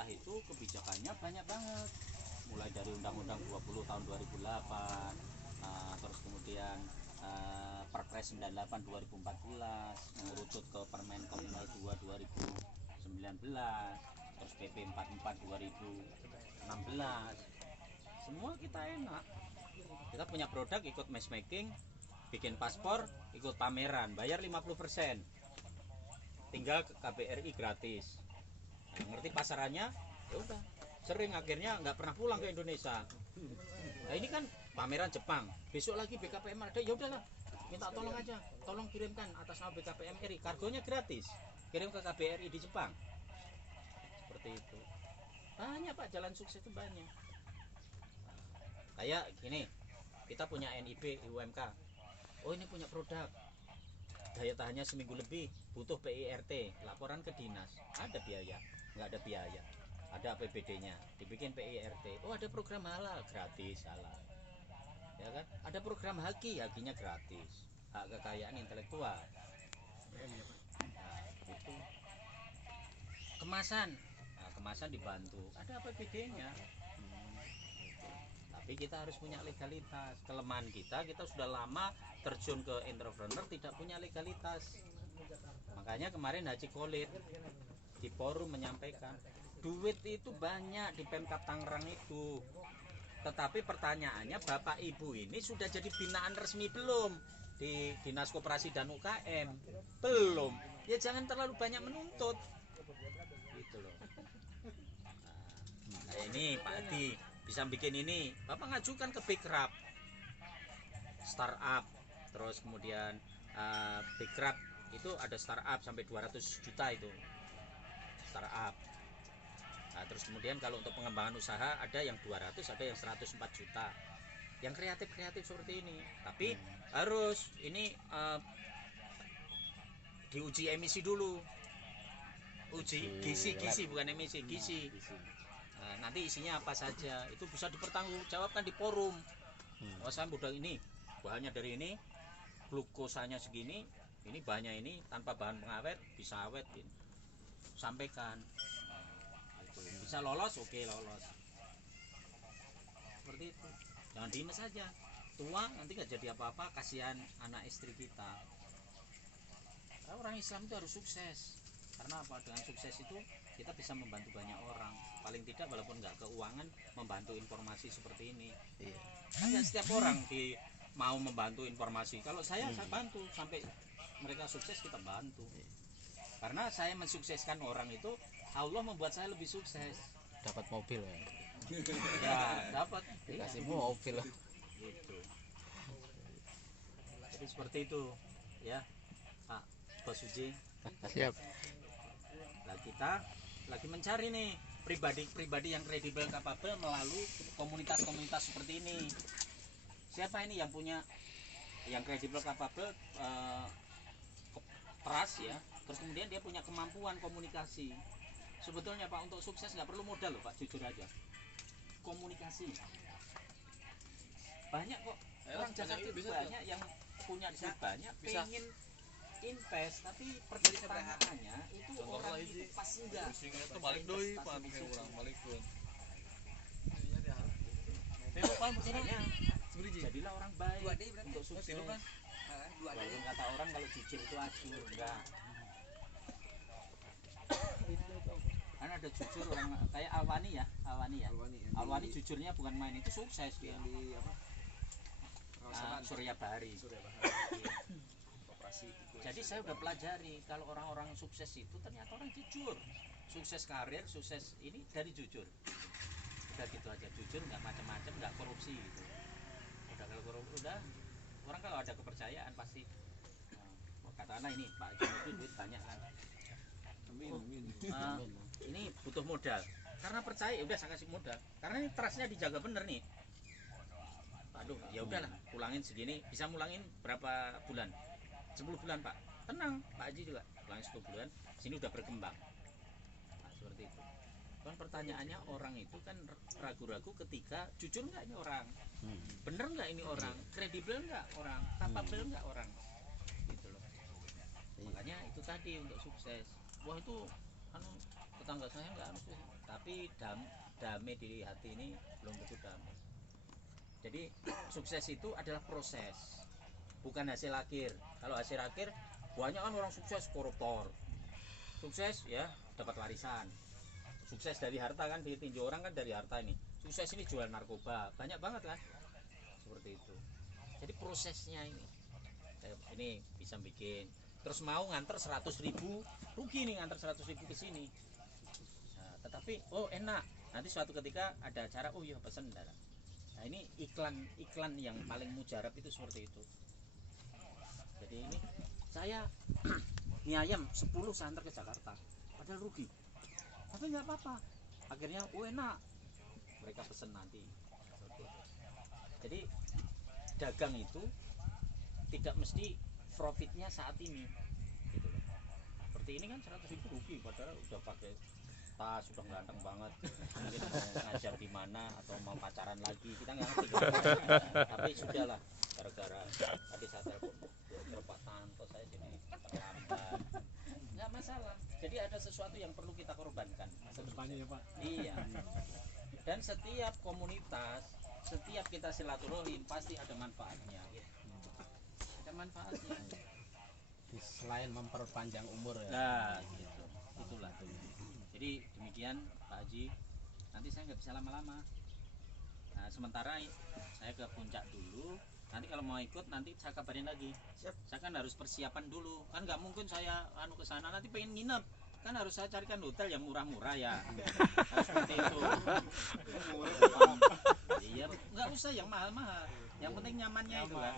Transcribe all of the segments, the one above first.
pemerintah itu kebijakannya banyak banget, mulai dari Undang-Undang 20 tahun 2008, terus kemudian Perpres 98 2014, merucut ke Permen Komunal 2 2019, terus PP 44 2016. Semua kita enak. Kita punya produk ikut matchmaking, bikin paspor, ikut pameran, bayar 50%. Tinggal ke KBRI gratis. Nah, ngerti pasarannya? Ya udah. Sering akhirnya nggak pernah pulang ke Indonesia. Nah, ini kan pameran Jepang. Besok lagi BKPM ada, ya udahlah. Minta tolong aja, tolong kirimkan atas nama BKPM RI. Kargonya gratis. Kirim ke KBRI di Jepang. Seperti itu. Banyak Pak, jalan sukses itu banyak. Kayak gini, kita punya NIB UMK. Oh, ini punya produk. Daya tahannya seminggu lebih, butuh PIRT, laporan ke dinas. Ada biaya? Nggak ada biaya. Ada APBD-nya, dibikin PIRT. Oh, ada program halal, gratis halal. Ya kan? Ada program hakinya gratis. Hak kekayaan intelektual. Nah, itu. Kemasan. Nah, kemasan dibantu. Ada APBD-nya. Tapi kita harus punya legalitas. Kelemahan kita sudah lama terjun ke entrepreneur tidak punya legalitas. Makanya kemarin Haji Khalid di forum menyampaikan duit itu banyak di Pemkab Tangerang itu. Tetapi pertanyaannya, Bapak Ibu ini sudah jadi binaan resmi belum di Dinas Koperasi dan UKM? Belum. Ya jangan terlalu banyak menuntut. Gitu loh. Nah, ini Pak Adi bisa bikin ini, Bapak ngajukan ke Bikrab startup, terus kemudian Bikrab itu ada startup sampai 200 juta itu startup. Nah, terus kemudian kalau untuk pengembangan usaha ada yang 200, ada yang 104 juta. Yang kreatif seperti ini. Tapi harus ini diuji emisi dulu. Uji gizi bukan emisi, gizi. Nah, nanti isinya apa saja itu bisa dipertanggungjawabkan di forum. Oh, saya udah ini bahannya dari ini, glukosanya segini, ini bahannya ini tanpa bahan pengawet bisa awet gitu. Sampaikan itu. Bisa lolos, oke lolos. Seperti itu. Jangan diem saja. Tua nanti nggak jadi apa-apa, kasihan anak istri kita. Orang Islam itu harus sukses. Karena apa? Dengan sukses itu kita bisa membantu banyak orang. Paling tidak walaupun nggak keuangan, membantu informasi seperti ini. Kan nggak setiap orang mau membantu informasi. Kalau saya bantu sampai mereka sukses, kita bantu. Karena saya mensukseskan orang itu, Allah membuat saya lebih sukses. Dapat mobil ya. Ya dapat. Dikasih mobil. Gitu. Jadi seperti itu, ya Pak Bos Uji. Siap. Nah, kita lagi mencari nih pribadi-pribadi yang kredibel, kapabel melalui komunitas-komunitas seperti ini. Siapa ini yang punya yang kredibel, kapabel, trust ya. Terus kemudian dia punya kemampuan komunikasi. Sebetulnya Pak, untuk sukses nggak perlu modal loh Pak, jujur aja. Komunikasi. Banyak kok orang Jakarta itu banyak yang punya duit banyak, pengen invest, tapi pertanyaannya itu orang itu pas enggak. Itu balik doi pan orang balik pun. Jadilah orang baik untuk sukses. Walaupun kata orang kalau jujur itu acur, enggak. Kan ada jujur orang kayak Alwani ya. Alwani jujurnya bukan main, itu sukses dia. Di apa? Surya Bahari. Jadi saya udah pelajari kalau orang-orang sukses itu ternyata orang jujur. Sukses karir, sukses ini dari jujur. Udah gitu aja, jujur, nggak macam-macam, nggak korupsi gitu. Udah kalau korupsi, udah orang kalau ada kepercayaan pasti. Katakanlah ini Pak Haji itu duit banyak kan. Ini butuh modal. Karena percaya, udah saya kasih modal. Karena ini trustnya dijaga bener nih. Aduh, ya udahlah, pulangin segini, bisa mulangin berapa bulan? 10 bulan Pak, tenang Pak Haji juga, pulangin 10 bulan, sini udah berkembang. Nah, seperti itu. Kan pertanyaannya orang itu kan ragu-ragu ketika jujur nggak ini orang, bener nggak ini orang, kredibel nggak orang, kapabel nggak orang, gitu loh. Makanya itu tadi untuk sukses. Wah itu anu tetangga saya nggak anu sih. Tapi damai di hati ini belum tentu damai. Jadi sukses itu adalah proses, bukan hasil akhir. Kalau hasil akhir banyak kan orang sukses koruptor, sukses ya dapat warisan, sukses dari harta kan, ditinjau orang kan dari harta ini, sukses ini jual narkoba, banyak banget kan seperti itu. Jadi prosesnya ini bisa bikin, terus mau nganter 100.000 rugi nih, nganter 100.000 ke sini. Nah, tetapi oh enak, nanti suatu ketika ada acara, oh iya pesen darah. Nah ini iklan yang paling mujarab itu seperti itu. Jadi ini saya mie ayam 10 saya antar ke Jakarta, padahal rugi, tapi nggak apa-apa, akhirnya oh enak, mereka pesen nanti. Jadi dagang itu tidak mesti profitnya saat ini gitu loh. Seperti ini kan 100.000 rugi, padahal udah pakai tas, sudah ganteng banget, mungkin mau ngajar di mana atau mau pacaran lagi kita nggak ngerti kan? Tapi sudahlah, gara-gara tadi saya telepon Pak Tanto saya jadi terlambat, nggak masalah. Jadi ada sesuatu yang perlu kita korbankan masa depannya ya Pak. Iya. Dan setiap komunitas, setiap kita silaturahim pasti ada manfaatnya. Ada manfaatnya. Selain memperpanjang umur ya. Nah, gitu. Itulah. Jadi demikian Pak Haji. Nanti saya nggak bisa lama-lama. Nah, sementara saya ke puncak dulu. Nanti kalau mau ikut nanti saya kabarin lagi. Siap. Saya kan harus persiapan dulu. Kan nggak mungkin saya ke sana nanti pengen nginep. Kan harus saya carikan hotel yang murah-murah ya. Harus seperti itu. Iya, nggak usah yang mahal-mahal. Yang penting nyamannya itu kan.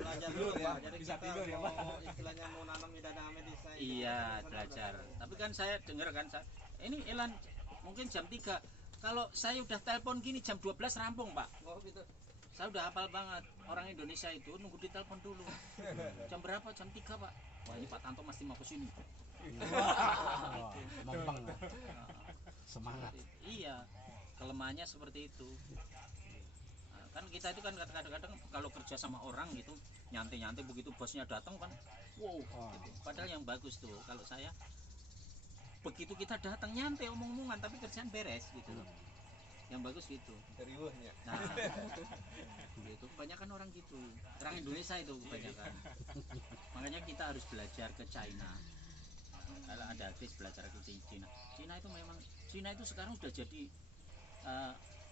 Belajar dulu ya. Jadi bisa tidur ya Pak. Istilahnya mau nanam idana medis saya. Iya, belajar. Tapi kan saya dengar kan ini Elan mungkin jam 3. Kalau saya udah telepon gini jam 12 rampung, Pak. Oh gitu. Saya udah hafal banget. Orang Indonesia itu nunggu ditelepon dulu. Jam berapa? Jam 3, Pak. Wah, ini Pak Tanto mesti mau ke sini. Mempeng. Semangat. Iya. Kelemahannya seperti itu. Nah, kan kita itu kan kadang-kadang kalau kerja sama orang gitu, nyantai-nyantai begitu bosnya datang kan. Wow, gitu. Padahal yang bagus tuh kalau saya begitu kita datang nyantai omong-omongan tapi kerjaan beres gitu loh. Yang bagus gitu. Riuhnya. Nah, gitu. Kebanyakan orang gitu. Orang Indonesia itu kebanyakan. Makanya kita harus belajar ke China. Kalau ada artis belajar ke Cina. Cina itu sekarang sudah jadi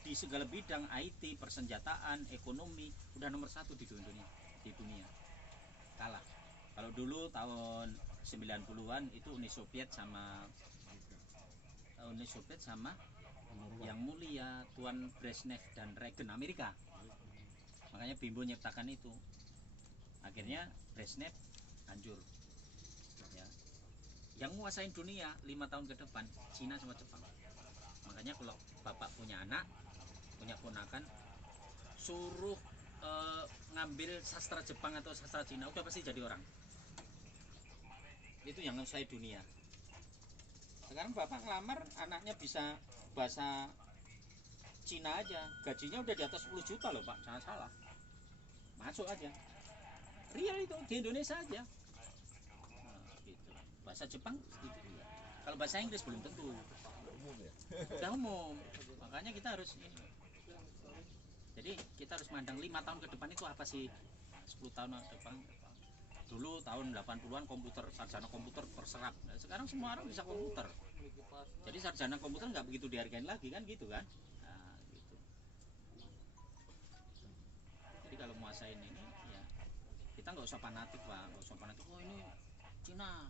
di segala bidang IT, persenjataan, ekonomi udah nomor 1 di dunia. Kalah. Kalau dulu tahun 90-an itu Uni Soviet sama yang mulia Tuan Brezhnev dan Reagan Amerika. Makanya Bimbo nyiptakan itu. Akhirnya Brezhnev hancur. Ya. Yang menguasai dunia 5 tahun ke depan Cina sama Jepang. Makanya kalau bapak punya anak, punya ponakan, suruh ngambil sastra Jepang atau sastra Cina, udah pasti jadi orang. Itu yang menguasai dunia. Sekarang bapak ngelamar anaknya bisa bahasa Cina aja, gajinya udah di atas 10 juta loh Pak, jangan salah. Masuk aja. Real itu di Indonesia aja. Nah, gitu. Bahasa Jepang gitu. Kalau bahasa Inggris belum tentu. Udah umum. Makanya kita harus ini. Jadi kita harus mandang 5 tahun ke depan itu apa sih? 10 tahun ke depan. Dulu tahun 80-an komputer, sarjana komputer terserap. Nah, sekarang semua orang bisa komputer. Jadi sarjana komputer nggak begitu dihargain lagi kan gitu kan? Nah, gitu. Jadi kalau menguasain ini ya kita nggak usah fanatik Pak, nggak usah fanatik. Oh ini Cina,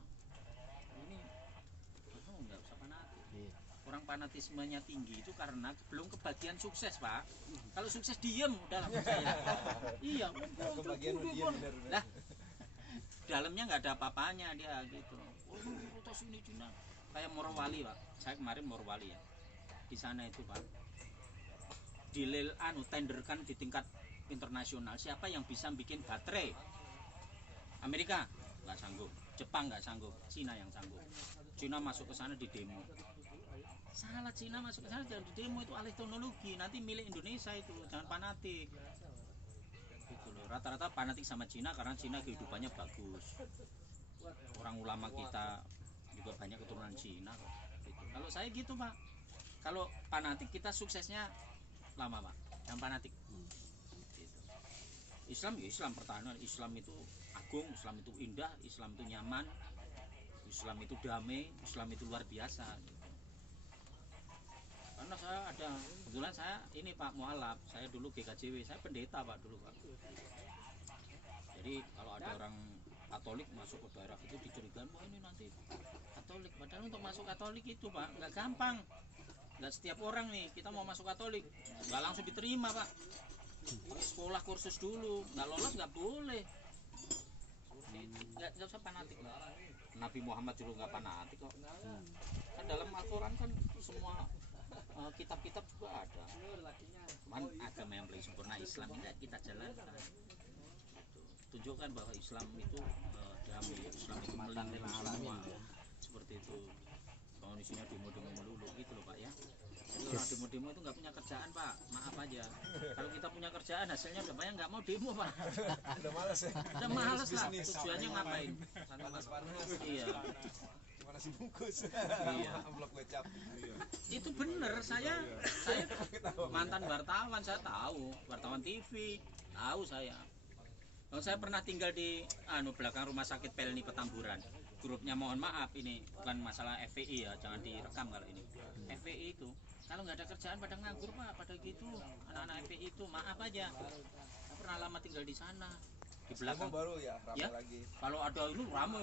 ini nggak usah fanatik. Orang fanatismenya tinggi itu karena belum kebagian sukses Pak. Kalau sukses diem udah langsung saya. Iya, Kebagian dia benar. Lah dalamnya nggak ada apa-apanya dia gitu. Oh protes ini Cina kayak Morowali Pak. Saya kemarin Morowali ya. Di sana itu Pak tenderkan di tingkat internasional siapa yang bisa bikin baterai. Amerika nggak sanggup, Jepang nggak sanggup, Cina yang sanggup. Cina masuk ke sana di demo. Salah, Cina masuk ke sana jangan di demo, itu alih teknologi, nanti milik Indonesia itu, jangan fanatik. Gitu loh. Rata-rata fanatik sama Cina karena Cina kehidupannya bagus. Orang ulama kita juga banyak keturunan Cina kok. Gitu. Kalau saya gitu Pak, kalau fanatik kita suksesnya lama Pak, yang fanatik. Gitu. Islam ya Islam, pertahanan Islam itu agung, Islam itu indah, Islam itu nyaman, Islam itu damai, Islam itu luar biasa. Gitu. Karena saya ada, kebetulan saya ini Pak mualaf, saya dulu GKJW, saya pendeta Pak dulu Pak. Jadi kalau ada orang Katolik masuk ke daerah itu dicurigakan, wah ini nanti Katolik. Padahal untuk masuk Katolik itu Pak nggak gampang, nggak setiap orang nih kita mau masuk Katolik nggak langsung diterima Pak. Sekolah kursus dulu, nggak lolos nggak boleh. Nggak usah fanatik Pak. Nabi Muhammad dulu nggak fanatik kok. Kan dalam Al-Quran kan semua kitab-kitab juga ada. Cuman agama yang paling sempurna Islam ini kita jalankan. Tunjukkan bahwa Islam itu damai, Islam itu melindungi semua, seperti itu. Kalau di sini demo-demo melulu gitu loh Pak ya. Jadi orang demo-demo itu nggak punya kerjaan Pak, maaf aja. Kalau kita punya kerjaan hasilnya udah banyak nggak mau demo Pak. Udah malas ya. Udah males lah. Tujuannya ngapain? Panas-panas. Iya. Gimana sih bungkus? Iya. Amplop gocap. Itu bener, saya mantan wartawan, saya tahu, wartawan TV, tahu saya. Kalau saya pernah tinggal di belakang rumah sakit Pelni Petamburan. Grupnya mohon maaf ini bukan masalah FPI ya, jangan direkam kalau ini. FPI itu kalau nggak ada kerjaan pada nganggur Pak, pada gitu. Anak-anak FPI itu maaf aja. Saya pernah lama tinggal di sana. Di belakang baru ya, ramai ya, lagi. kalau ada itu ramai,